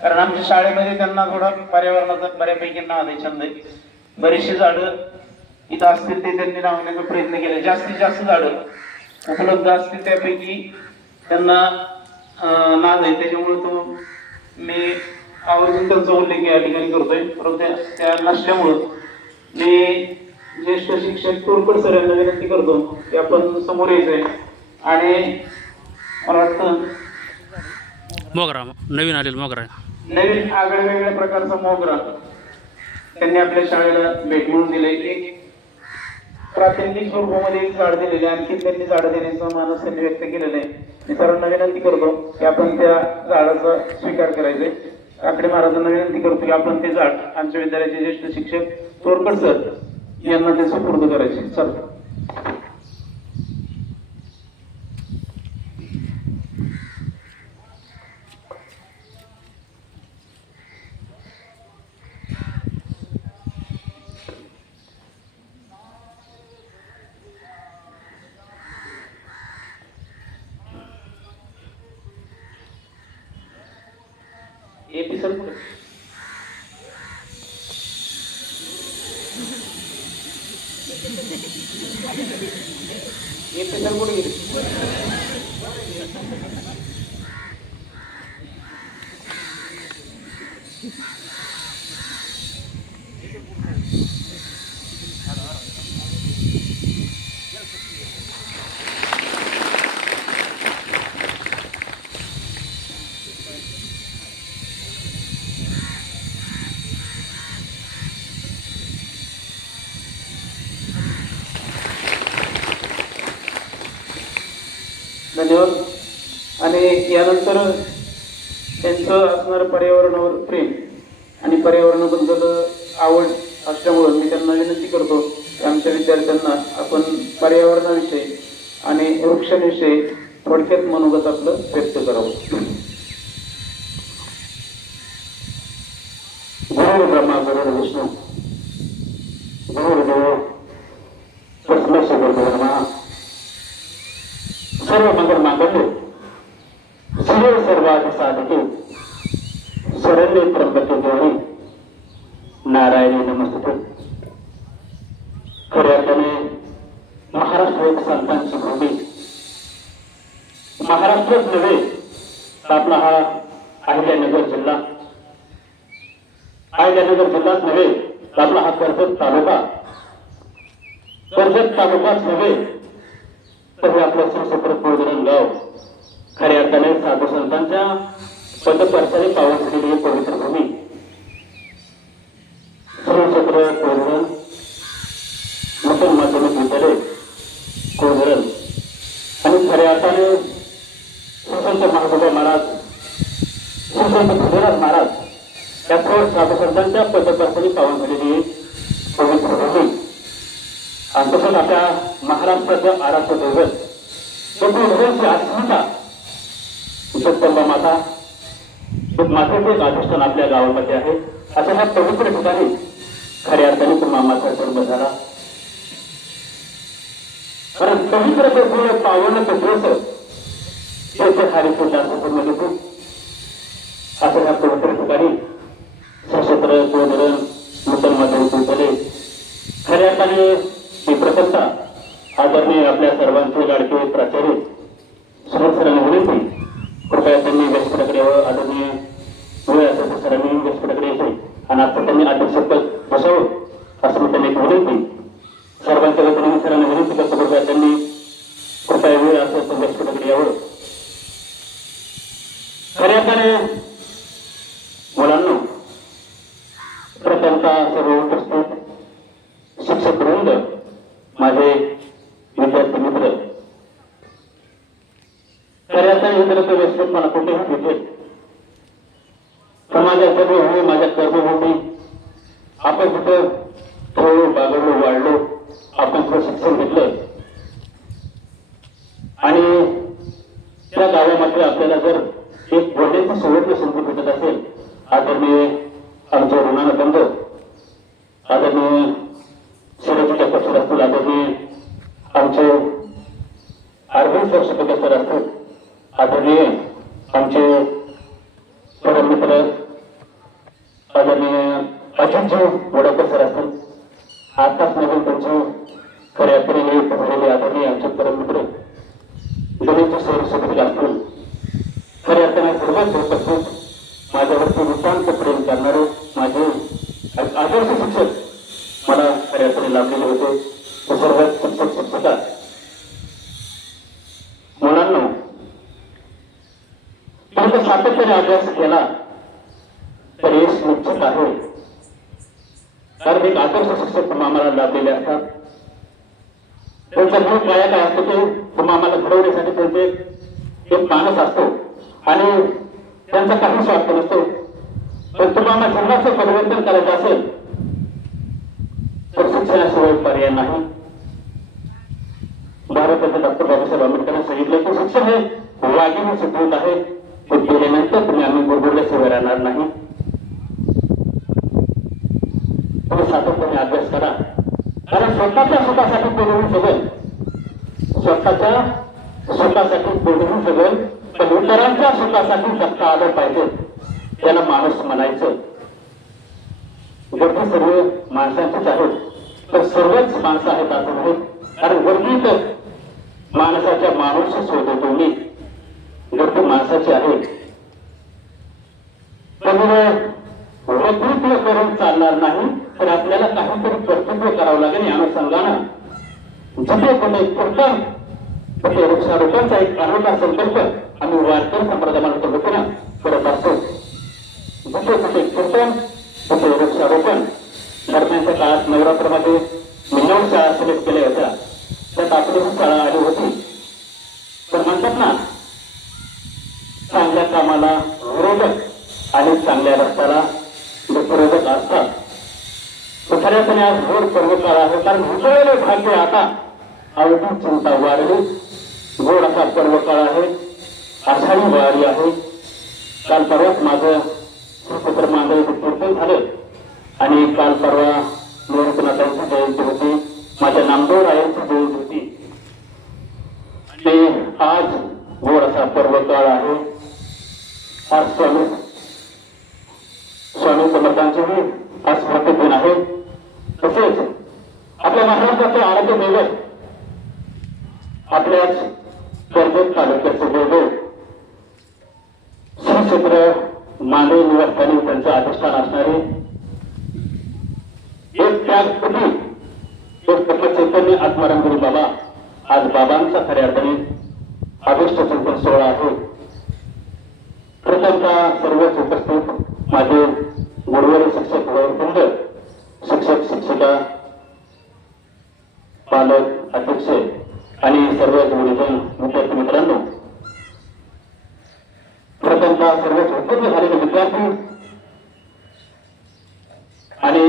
कारण आमच्या शाळेमध्ये त्यांना थोडा पर्यावरणाचा बऱ्यापैकी नाव आहे छंद बरीचशी झाडं इथं असतील ते त्यांनी लावण्याचा प्रयत्न केला. जास्तीत जास्त झाडं उपलब्ध असतील त्यापैकी त्यांना नाद आहे. त्याच्यामुळे तो मी आवर्जून त्यांचा उल्लेख या ठिकाणी करतोय. परंतु त्या- त्या नसल्यामुळं मी ज्येष्ठ शिक्षक तोरकड सर यांना विनंती करतो की आपण समोर यायचंय. आणि मला वाटतं मोगरा नवीन आलेला मोगरा. नवीन आगळ्या वेगळ्या प्रकारचा मोगरा. त्यांनी आपल्या शाळेला भेट म्हणून दिले. एक स्वरूपामध्ये एक झाड दिलेले आणखी त्यांनी झाड देण्याचा मानस त्यांनी व्यक्त केलेला आहे. मी सर्वांना विनंती करतो की आपण त्या झाडाचा स्वीकार करायचे काकडे महाराजांना विनंती करतो की आपण ते झाड आमच्या विद्यालयाचे ज्येष्ठ शिक्षक तोरकड सर यांना ते सुपूर्द करायचे. सर சொல்லுங்க எட்டு தர்முடி இருக்கு आणि यानंतर त्यांचं असणारं पर्यावरणावर प्रेम आणि पर्यावरणाबद्दल आवड असल्यामुळं मी त्यांना विनंती करतो की आमच्या विद्यार्थ्यांना आपण पर्यावरणाविषयी आणि वृक्षांविषयी थोडक्यात मनोगत आपलं व्यक्त करावं. गुरु ब्रह्मा गुरु विष्णू. सर्व सर्वात साधके सरले त्र्यंबके गौरी नारायणी नमस्ते खऱ्या अर्थाने महाराष्ट्र एक संतांची भूमी. महाराष्ट्रच नव्हे आपला हा अहिल्यानगर जिल्हा. अहिल्यानगर जिल्हाच नव्हे आपला हा कर्जत तालुका. कर्जत तालुकाच नव्हे तर हे आपलं संसत्र कोळधरण गाव. खऱ्या अर्थाने साधू संतांच्या पदपरसाने पावन झालेली पवित्र भूमी. सुसत्र कोळधरण नूतन माध्यमिक विद्यालय कोळधरण आणि खऱ्या अर्थाने सुसंत महासभा महाराज सुसंत खंडराज महाराज या थोर साधू संतांच्या पदपरसाने पावन झालेली पवित्र भूमी. आणि तसंच आपल्या महाराष्ट्राचं आराध्य दैवत तो तुळजाची अस्मिता जगदंबा माता एक मातेचे अधिष्ठान आपल्या गावामध्ये आहे. अशा ह्या पवित्र ठिकाणी खऱ्या अर्थाने तो जन्म झाला. कारण पवित्र पृथ्वी पावन पृथ्वीच हे ते हरिपूर पूर्ण घेतो असं ह्या पवित्र ठिकाणी सशस्त्र गोधरण नूतनमध्ये उतरले खऱ्या अर्थाने ही प्रकल्पता आदरणीय आपल्या सर्वांचे लाडके प्राचार्य सुरेश सरांना कृपया त्यांनी व्यासपीठाकडे व आदरणीय मुळे असेल सरांनी व्यासपीठाकडे यायचे आणि आता त्यांनी अध्यक्षपद बसावं असं मी त्यांनी विनंती सर्वांच्या वतीने सरांना विनंती करतो कृपया त्यांनी कृपया वेळ असेल तर व्यासपीठाकडे यावं खऱ्या अर्थाने मुलांना प्रथमता सर्व उपस्थित शिक्षक वृंद माझे विद्यार्थी मित्र खऱ्याचा इंद्रचं व्यस्त मला कुठेही भेटेल समाजात जगलो हो माझ्या कर्मभूमी आपण कुठं हळूहळू बागडलो वाढलो. आपण थोडं शिक्षण घेतलं. आणि त्या गावामध्ये आपल्याला जर एक बोलण्याची सुवर्ण संधी भेटत असेल आदरणीय आमच्या ऋणानं बंद आदरणीय शिरोजीच्या पक्षात असतील आदरणीय आमचे आर्मी सर शिकत सर असतील आदरणीय आमचे परममित्र आदरणीय अजितजी वडकर सर असतील आताच नवीन त्यांचे खऱ्या अर्थाने झालेले आदरणीय आमचे परममित्र गणेश सर सोबत असतील खऱ्या अर्थाने सर्वात उपस्थित माझ्यावरती वृत्तांत प्रेम करणारे माझे आदर्श शिक्षक मला खऱ्या अर्थाने लाभलेले होते. ते सर्व शिक्षक शिक्षिका मुलांना तुम्ही सातत्याने अभ्यास केला तर यश निश्चित आहे कारण एक आदर्श शिक्षक तुम्ही आम्हाला लाभलेले असतात. त्यांचा मूळ काय काय असतो ते तुम्ही आम्हाला घडवण्यासाठी त्यांचे एक मानस असतो. आणि त्यांचा काही स्वार्थ नसतो. पण तुम्हाला जीवनाचं परिवर्तन करायचं असेल तर शिक्षणाशिवाय पर्याय नाही. भारताचे डॉक्टर बाबासाहेब आंबेडकरांनी सांगितलं की शिक्षण हे वागीने शिकवत आहे. ते केल्यानंतर तुम्ही आम्ही बरोबरला सेवा राहणार नाही. तुम्ही सातत्याने अभ्यास करा. कारण स्वतःच्या स्वतःसाठी बोलवून सगळं स्वतःच्या स्वतःसाठी बोलवून सगळं पण इतरांच्या स्वतःसाठी जगता आलं पाहिजे. त्याला माणूस म्हणायचं. गर्दी सर्व माणसांचीच आहेत. तर सर्वच माणसं आहेत असं नाही. कारण गर्दी तर माणसाच्या माणूस शोधतो मी गर्दी माणसाची आहे. त्यामुळे वक्तृत्व करून चालणार नाही. तर आपल्याला काहीतरी कर्तव्य करावं लागेल या अनुषंगानं जिथे कोणी कीर्तन कुठे म्हणजे वृक्षारोपणचा एक अनोखा संकल्प आम्ही उभा आज घोर पर्व काळ आहे कारण उजळले भाग्य आता अवधी चिंता वाढली. गोड असा पर्व काळ आहे. आषाढी वारी आहे. काल परवाच माझं सुपुत्र मांडवीचं कीर्तन झालं. आणि काल परवा निवृत्तनाथांची जयंती होती. माझ्या नामदेव रायांची जयंती होती. ते आज गोड असा पर्व काळ आहे. आज स्वामी स्वामी समर्थांचेही आज स्मृती दिन आहे तसेच आपल्या महाराष्ट्राचे आरोग्य दैवत आपल्याच कर्जत तालुक्याचे देवदेव श्रीक्षेत्र क्षेत्र निवासस्थानी त्यांचं अधिष्ठान असणारे. एक त्यागपती एक चैतन्य आत्मारामगिरी बाबा आज बाबांचा खऱ्या अर्थाने आदिष्ट चिंतन सोहळा आहे प्रथमतः सर्वच उपस्थित माझे गुरुवारी शिक्षक वैकुंठ शिक्षक शिक्षिका साहेब अध्यक्ष आणि सर्व गुरुजन विद्यार्थी मित्रांनो प्रथमतः सर्वच उत्तीर्ण झालेले विद्यार्थी आणि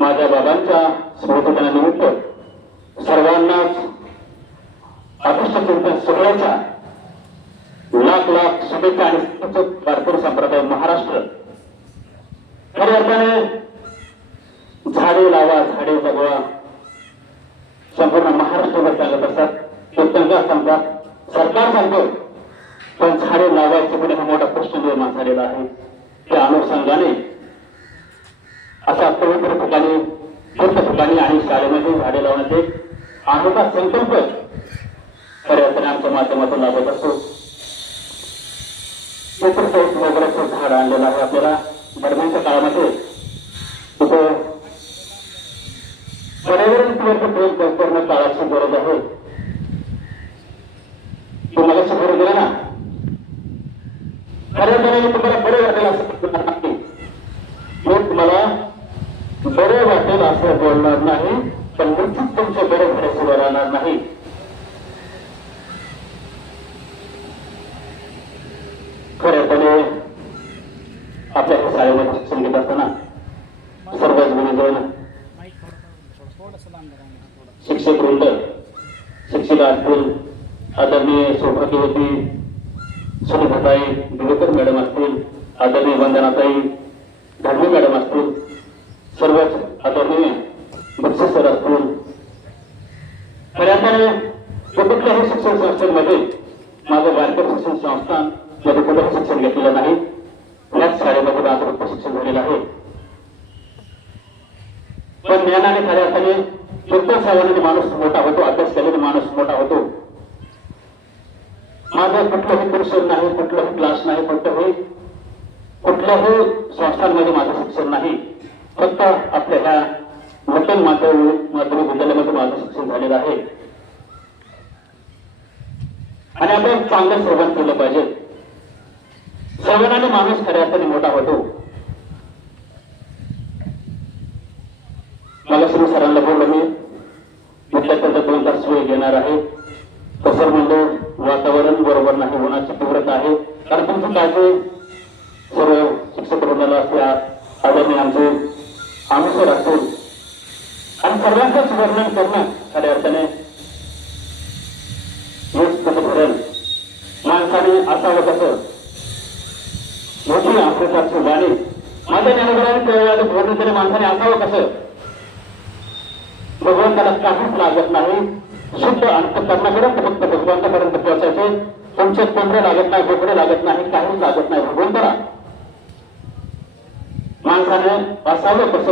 माझ्या बाबांच्या स्मृतिदिनानिमित्त सर्वांनाच अदृष्ट चिंतन सोहळ्याच्या लाख लाख शुभेच्छा आणि सूचक संप्रदाय महाराष्ट्र. खऱ्या अर्थाने झाडे लावा झाडे जगवा संपूर्ण महाराष्ट्रभर सांगत असतात कीर्तनकार सांगतात सरकार सांगतो पण झाडे लावायचे पुढे हा मोठा प्रश्न निर्माण झालेला आहे त्या अनुषंगाने अशा पवित्र ठिकाणी तीर्थ ठिकाणी आणि शाळेमध्ये झाडे लावण्याचे अनोखा संकल्प खऱ्या माध्यमातून लागत असतो. चित्रच एक मोगऱ्याचं झाड आणलेलं आहे आपल्याला. दरम्यानच्या काळामध्ये तिथं पर्यावरण प्रेम करणं काळाची गरज आहे. तुम्हाला समोर गेला ना? खऱ्या तुम्हाला बरे वाटेल असं बोलणार नाही मी तुम्हाला बरे वाटेल असं बोलणार नाही पण निश्चित तुमचे बरे होण्याशिवाय राहणार नाही खऱ्या अर्थाने आपल्या या शाळेमध्ये शिक्षण घेत असताना सर्वच गुरुजन शिक्षक वृंद शिक्षिका असतील आदरणीय सौभाग्यवती सुलभताई दिवेकर मॅडम असतील आदरणीय वंदनाताई धर्मी मॅडम असतील सर्वच आदरणीय बक्षीस सर असतील. खऱ्या कुठल्याही शिक्षण संस्थेमध्ये माझं वारकर शिक्षण संस्थानमध्ये कुठेही शिक्षण घेतलेलं नाही. याच शाळेमध्ये माझं फक्त शिक्षण झालेलं आहे. पण ज्ञानाने खऱ्या अर्थाने कीर्तन सावरणाने माणूस मोठा होतो अभ्यास केल्याने माणूस मोठा होतो. माझं कुठलंही कुर्सन नाही कुठलंही क्लास नाही कुठलंही कुठल्याही संस्थांमध्ये माझं शिक्षण नाही. फक्त आपल्या ह्या वतन माध्यमिक माध्यमिक विद्यालयामध्ये माझं शिक्षण झालेलं आहे. आणि आपण चांगलं श्रवण केलं पाहिजे. श्रवणाने माणूस खऱ्या अर्थाने मोठा होतो. मला श्री सरांना बोललो मी म्हटलं तर दोन तास वेळ घेणार आहे. तसं म्हणलं वातावरण बरोबर नाही होण्याची तीव्रता आहे. कारण तुमची काळजी सर्व शिक्षक वृंदाला असल्या आदरणीय आमचे आम्ही सर असेल आणि सर्वांचंच वर्णन करणं खऱ्या अर्थाने हेच कसं ठरेल माणसाने असावं कसं मोठी अमृताची वाणी. माझ्या ज्ञानगराने त्यावेळेला बोलून तरी माणसाने असावं कसं भगवंताला काहीच लागत नाही. शुद्ध अंतकरणापर्यंत फक्त भगवंतापर्यंत पोहोचायचे. तुमचे कोंबडे लागत नाही बोकडे लागत नाही काहीच लागत नाही. भगवंतरा माणसाने असावं कसं